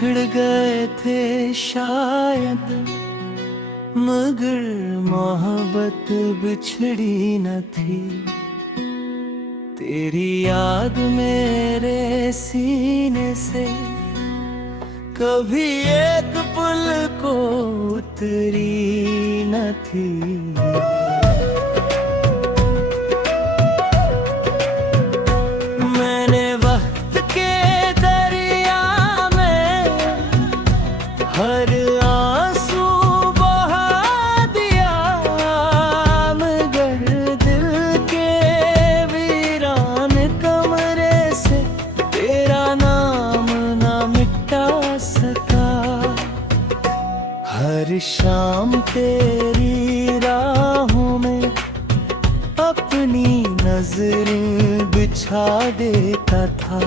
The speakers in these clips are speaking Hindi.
बिछड़ गए थे शायद, मगर मोहब्बत बिछड़ी न थी। तेरी याद मेरे सीने से कभी एक पल को उतरी न थी। मैंने वक्त के दरिया में हर आंसू बहा दिया, मगर दिल के वीरान कमरे से तेरा नाम ना मिटा सका। हर शाम तेरी राहों में अपनी नजरें बिछा देता था।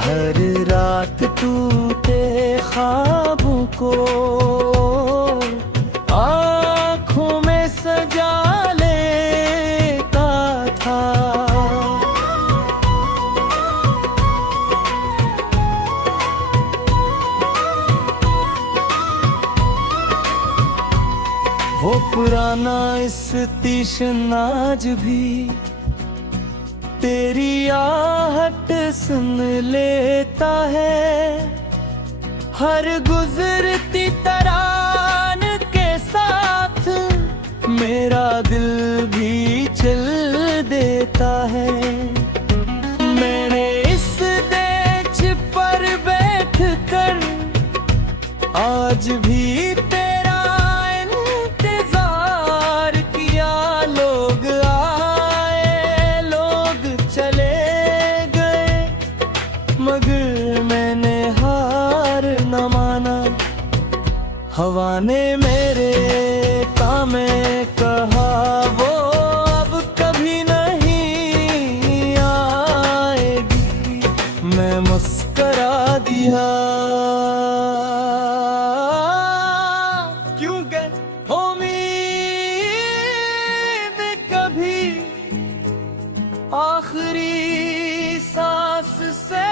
हर रात टूटे ख्वाबों को आँखों में सजा लेता था। वो पुराना इस तीक्ष्ण आज भी तेरी आहट सुन लेता है। हर गुजरती तरान के साथ मेरा दिल भी चल देता है। मैंने इस देश पर बैठ कर आज भी मगर मैंने हार न माना। हवा ने मेरे तामे कहा वो अब कभी नहीं आएगी, मैं मुस्करा दिया। क्योंकि उम्मीद कभी आखिरी सांस से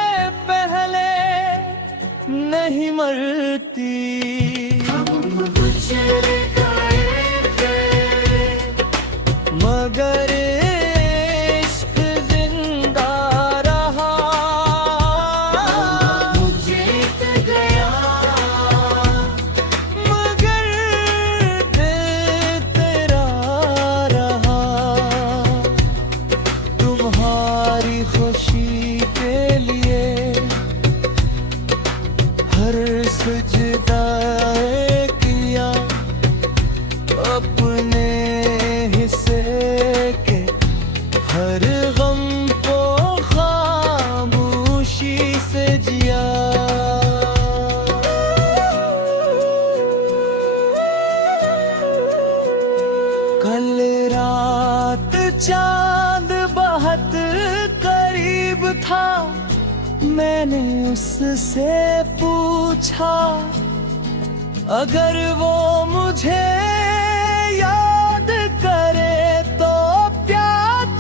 पहले नहीं मरती। हम गुजर गए थे मगर इश्क जिंदा रहा। जीत गया मगर दिल तेरा रहा। तुम्हारी खुशी के लिए हर सजदा किया, अपने हिस्से के हर गम को खामोशी से जिया। कल रात चांद बहुत करीब था, मैंने उससे पूछा अगर वो मुझे याद करे तो क्या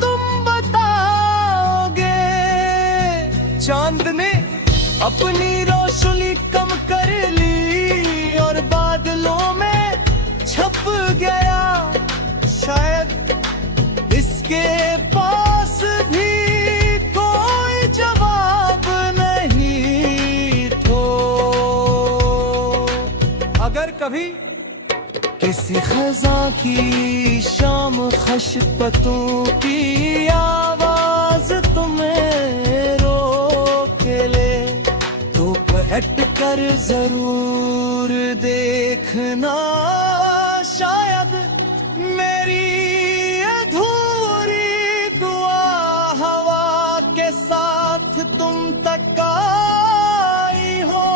तुम बताओगे। चांद ने अपनी रोशनी कम कर ली और बादलों में छप गया। शायद इसके पास भी अगर कभी किसी खज़ां की शाम खशपतों की आवाज तुम्हें रोक ले, तो पलट कर जरूर देखना। शायद मेरी अधूरी दुआ हवा के साथ तुम तक आई हो।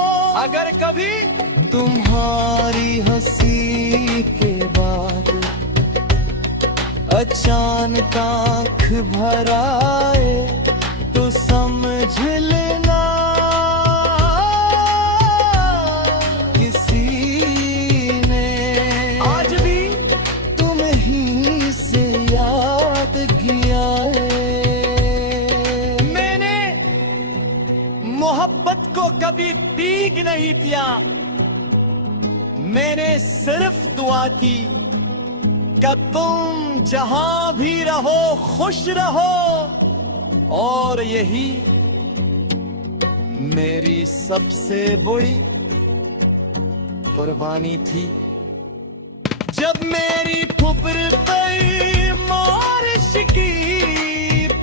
अगर कभी तुम्हारी हंसी के बाद अचानक आँख भर आए तो समझ लेना किसी ने आज भी तुम्हीं से याद किया है। मैंने मोहब्बत को कभी मैंने सिर्फ दुआ की कि तुम जहां भी रहो खुश रहो, और यही मेरी सबसे बड़ी कुर्बानी थी। जब मेरी फुफर पर बारिश की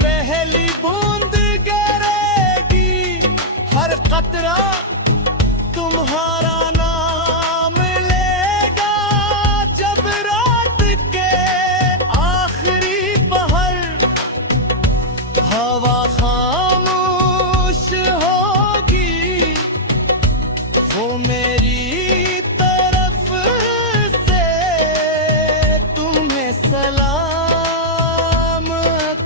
पहली बूंद गिरेगी, हर कतरा तुम्हारा नाम लेगा। जब रात के आखिरी पहर हवा खामोश होगी, वो मेरी तरफ से तुम्हें सलाम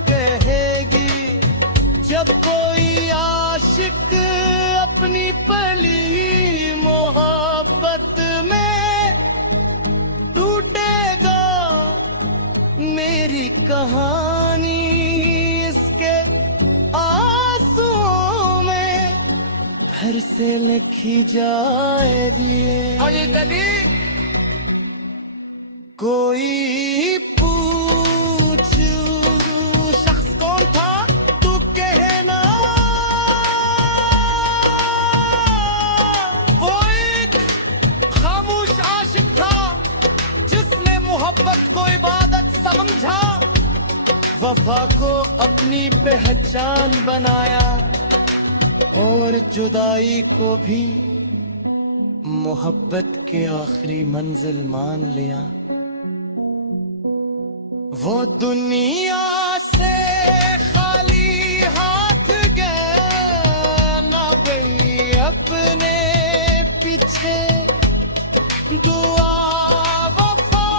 कहेगी। जब कोई आशिक अपनी पली मोहब्बत में टूटेगा, मेरी कहानी इसके आंसुओं में फिर से लिखी जाएगी। कोई पूछ शख्स कौन था, तू कहना वो एक खामोश आशिक था जिसने मोहब्बत को इबादत समझा, वफा को अपनी पहचान बनाया और जुदाई को भी मोहब्बत के आखिरी मंजिल मान लिया। वो दुनिया से खाली हाथ गया ना गई अपने पीछे, दुआ वफा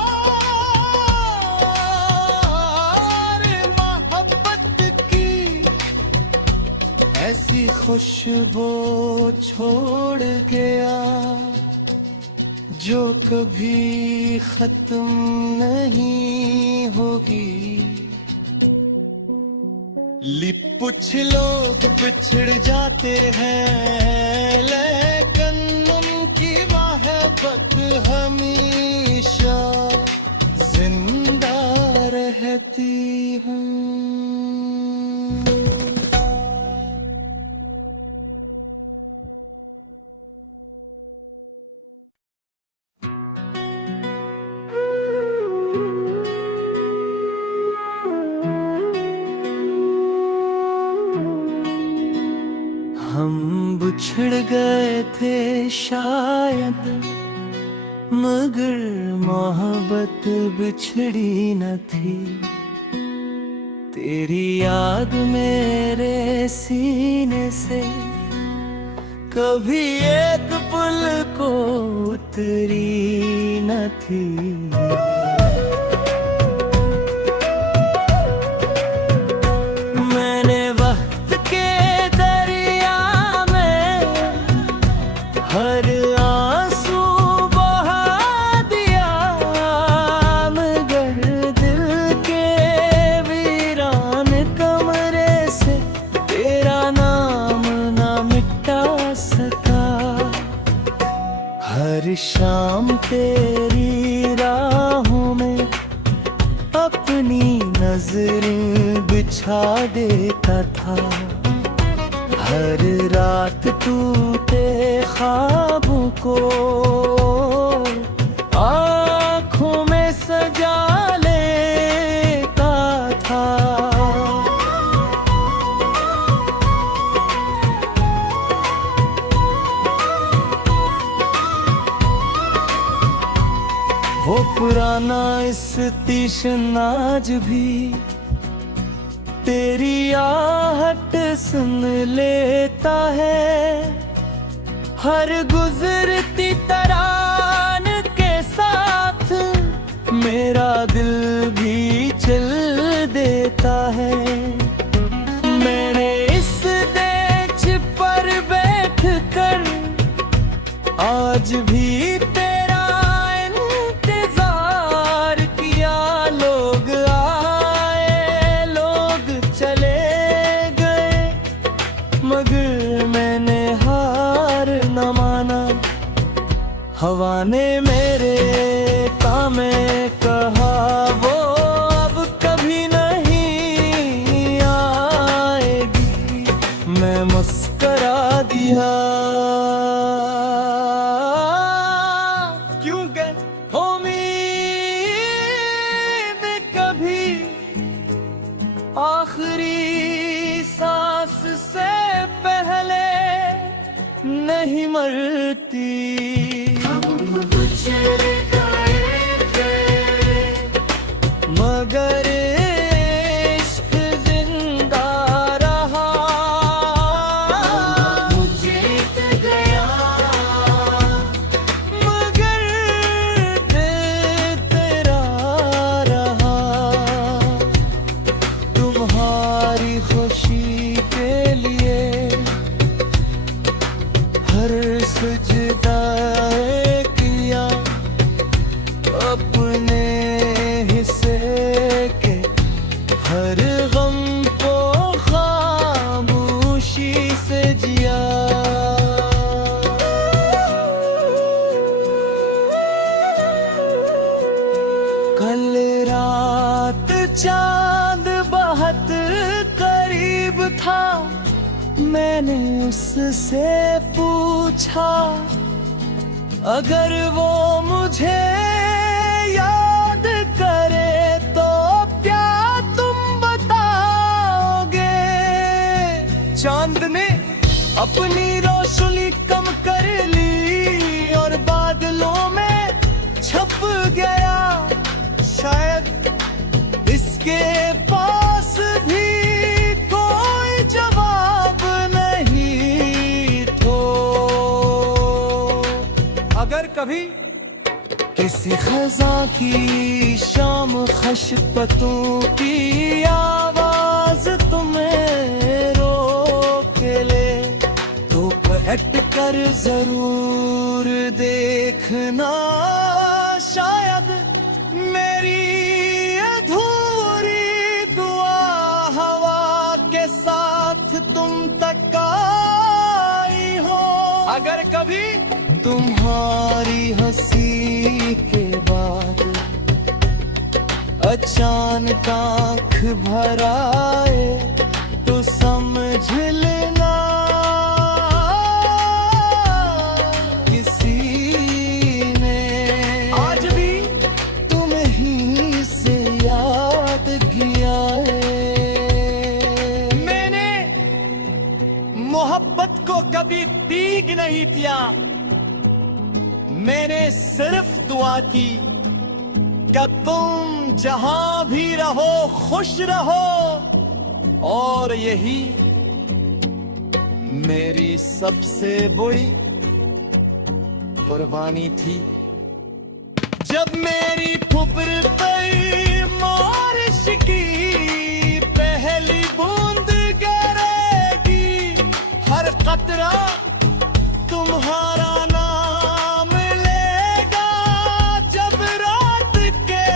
और मोहब्बत की ऐसी खुशबू छोड़ गया जो कभी खत्म नहीं होगी। कुछ लोग बिछड़ जाते हैं लेकिन उनकी मोहब्बत हमेशा जिंदा रहती है। हम बिछड़ गए थे शायद मगर मोहब्बत बिछड़ी न थी। तेरी याद मेरे सीने से कभी एक पल को उतरी न थी। हर आंसू बहा दिया मगर दिल के वीरान कमरे से तेरा नाम ना मिटा सका। हर शाम तेरी राहों में अपनी नजरें बिछा देता था। हर रात टूटे ख्वाबों को आँखों में सजा लेता था। वो पुराना इस तीक्ष्ण आज भी तेरी आहट सुन लेता है। हर गुजरती तरान के साथ मेरा दिल भी चल देता है। मैंने इस देश पर बैठ कर आज भी तेरा इंतजार किया। लोग आए लोग चले गए मगर मैंने हार न माना। हवा जिसने मेरे कामे कहा वो अब कभी नहीं आएगी, मैं मुस्करा दिया क्योंकि उम्मीद कभी आखिरी सांस से पहले नहीं मरती। मगर इश्क जिंदा रहा, जीत गया मगर दिल तेरा रहा। तुम्हारी खुशी के लिए हर सजदा किया, अपने हिस्से के हर गम को खामोशी से जिया। कल रात चांद बहुत करीब था, मैंने उससे पूछा अगर वो मुझे याद करे तो क्या तुम बताओगे। चांद ने अपनी रोशनी कम कर ली और बादलों में छप गया, शायद इसके पास भी कोई जवाब नहीं तो। अगर कभी किसी खज़ां की शाम खशपतों की आवाज तुम्हें रोक ले तो पलट कर जरूर देखना, शायद मेरी अधूरी दुआ हवा के साथ तुम तक आई हो। अगर कभी तुम्हारी हंसी के बाद अचानक आँख भर आए तो समझ लेना किसी ने आज भी तुम्हीं से याद किया है। मैंने मोहब्बत को कभी तीग नहीं दिया, मैंने सिर्फ दुआ की कि तुम जहां भी रहो खुश रहो, और यही मेरी सबसे बड़ी कुर्बानी थी। जब मेरी फुफर पर बारिश की पहली बूंद गिरेगी, हर कतरा तुम्हारा नाम लेगा। जब रात के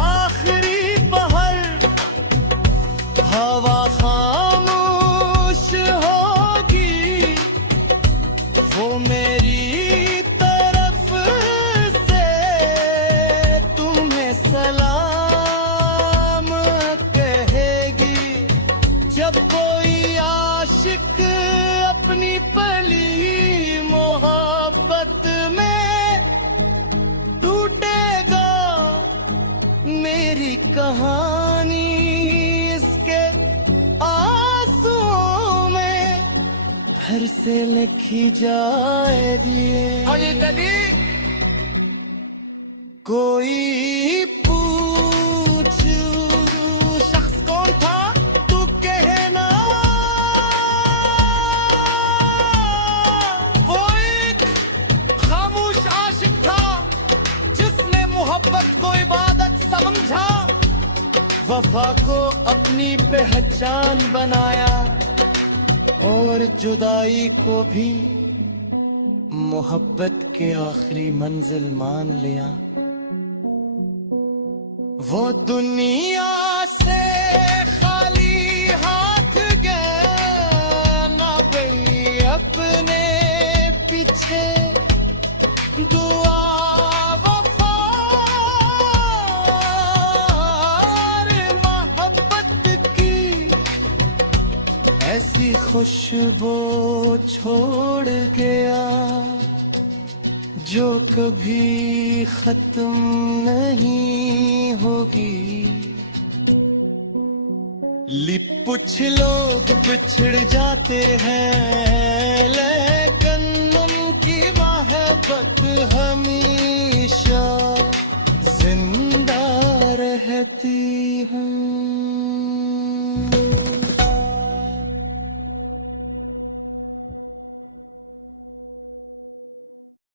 आखिरी पहर हवा खामोश होगी, वो मेरी तरफ से तुम्हें सलाम कहेगी। जब कोई आशिक अपनी पली मोहब्बत में टूटेगा, मेरी कहानी इसके आंसुओं में फिर से लिखी जाएगी। कोई पूछू शख्स कौन था तू कहना, वो एक खामोश आशिक था जिसने मोहब्बत को इबादत समझा, वफा को अपनी पहचान बनाया और जुदाई को भी मोहब्बत के आखिरी मंजिल मान लिया। वो दुनिया से खाली हाथ गया ना गई, अपने पीछे दुआ खुशबू छोड़ गया जो कभी खत्म नहीं होगी। कुछ लोग बिछड़ जाते हैं लेकिन उनकी मोहब्बत हमेशा जिंदा रहती है।